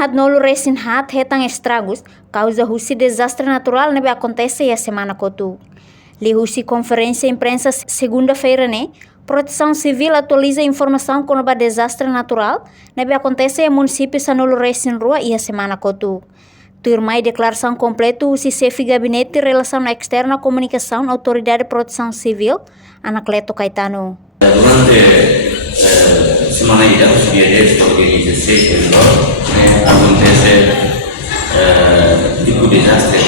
had nolo resin hat hetang estragos, causa husi desastre natural nebe acontece a semana kotu. Li husi conferência imprensa segunda-feira, né? Proteção Civil atualiza informação com o desastre natural nebe acontece a município sanolo resin rua e a semana kotu. Turmai declaração completa o CCF Gabinete de Relação Externa Comunicação Autoridade de Proteção Civil, Anacleto Caetano. Durante semana ida, os dia 10 do dia 16 de janeiro, acontece tipo desastre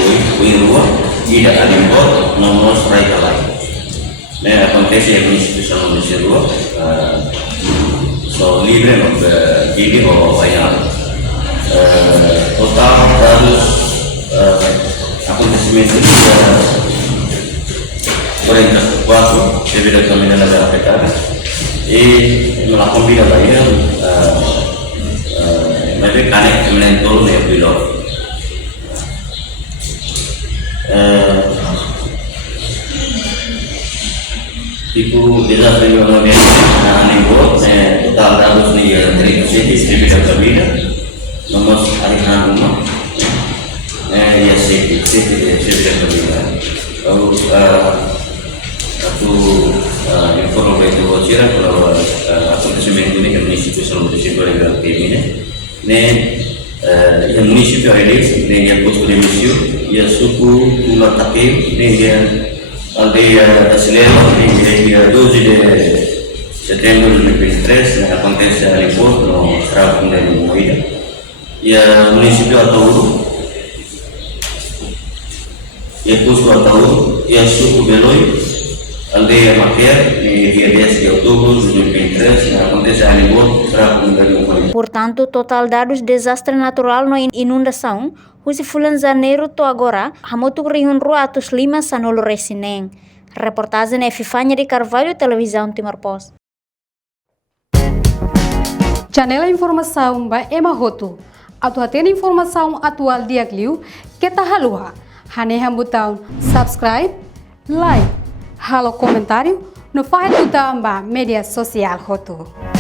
em rua, ida a limpar, não nos vai calar. Acontece em instituição de rua, só livre, não vive ou banhado. Total dados acontecimentos 44 devido a comunidade afetada e na combina Bahia lebih kanek menentul ya bilo tipo desastre economia animo total dados ni dari devido a combina nomor hari rumah ya safety devido a combina lalu aku informo itu bocor kalau acontecimento ini kan instituição municipal legal ini yang municipal ini yang posto de missão ya suku pula tapi yang aldeia da Silema dia 12 de setembro de 2023 acontece ali por no Estrado de Moída ya municipio Atauru ya posto Atauru ya suku Beloi aldeia Maquer, dia 10 de outubro de 2023, acontece a Libor, Portanto, total dados desastre natural no inundação, husi fulan janeiro to agora, hamotu rihun rua atus lima sanolo resinen. Reportagem Fifanya de Carvalho, Televisão Timor-Poste. Janela informação ba Emahoto. Atu atena informação atual dia Gliu, que tá halua. Hanehan botão subscribe, like, halo comentário no file do media social Hoto.